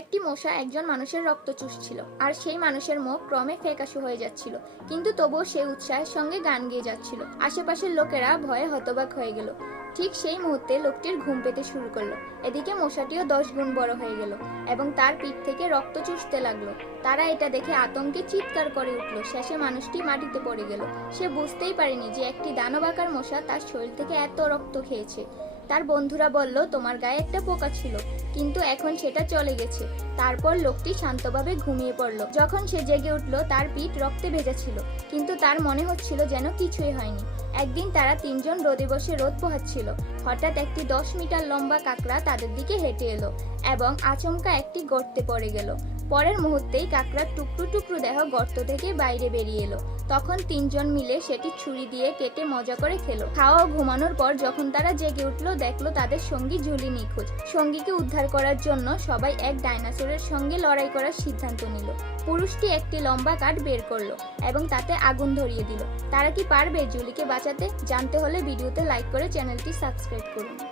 একটি মশা একজন মানুষের রক্ত চুষছিল, আর সেই মানুষের মুখ ক্রমে ফ্যাকাশে হয়ে যাচ্ছিল, কিন্তু তবুও সে উৎসাহের সঙ্গে গান গেয়ে যাচ্ছিল। আশেপাশের লোকেরা ভয়ে হতবাক হয়ে গেল। ঠিক সেই মুহূর্তে লোকটির ঘুম পেতে শুরু করলো। এদিকে মশাটিও 10 গুণ বড় হয়ে গেল এবং তার পিঠ থেকে রক্ত চুষতে লাগলো। তারা এটা দেখে আতঙ্কে চিৎকার করে উঠল। শেষে মানুষটি মাটিতে পড়ে গেল। সে বুঝতেই পারেনি যে একটি দানবাকার মশা তার শরীর থেকে এত রক্ত খেয়েছে। তার বন্ধুরা বলল, তোমার গায়ে একটা পোকা ছিল, কিন্তু এখন সেটা চলে গেছে। তারপর লোকটি শান্তভাবে ঘুমিয়ে পড়ল। যখন সে জেগে উঠল, তার পিঠ রক্তে ভেজা ছিল, কিন্তু তার মনে হচ্ছিল যেন কিছুই হয়নি। একদিন তারা 3 জন রোদে বসে রোদ পোহাচ্ছিল। হঠাৎ একটি 10 মিটার লম্বা কাকড়া তাদের দিকে হেঁটে এলো এবং আচমকা একটি গর্তে পড়ে গেল। পরের মুহূর্তেই কাকড়ার টুকরো টুকরো দেহ গর্ত থেকে বাইরে বেরিয়ে এলো। তখন 3 জন মিলে সেটি ছুরি দিয়ে কেটে মজা করে খেলো। খাওয়া ও ঘুমানোর পর যখন তারা জেগে উঠলো, দেখলো তাদের সঙ্গী জুলি নিখোঁজ। সঙ্গীকে উদ্ধার করার জন্য সবাই এক ডাইনোসরের সঙ্গে লড়াই করার সিদ্ধান্ত নিল। পুরুষটি একটি লম্বা কাঠ বের করলো এবং তাতে আগুন ধরিয়ে দিল। তারা কি পারবে জুলিকে বাঁচাতে? জানতে হলে ভিডিওতে লাইক করে চ্যানেলটি সাবস্ক্রাইব করুন।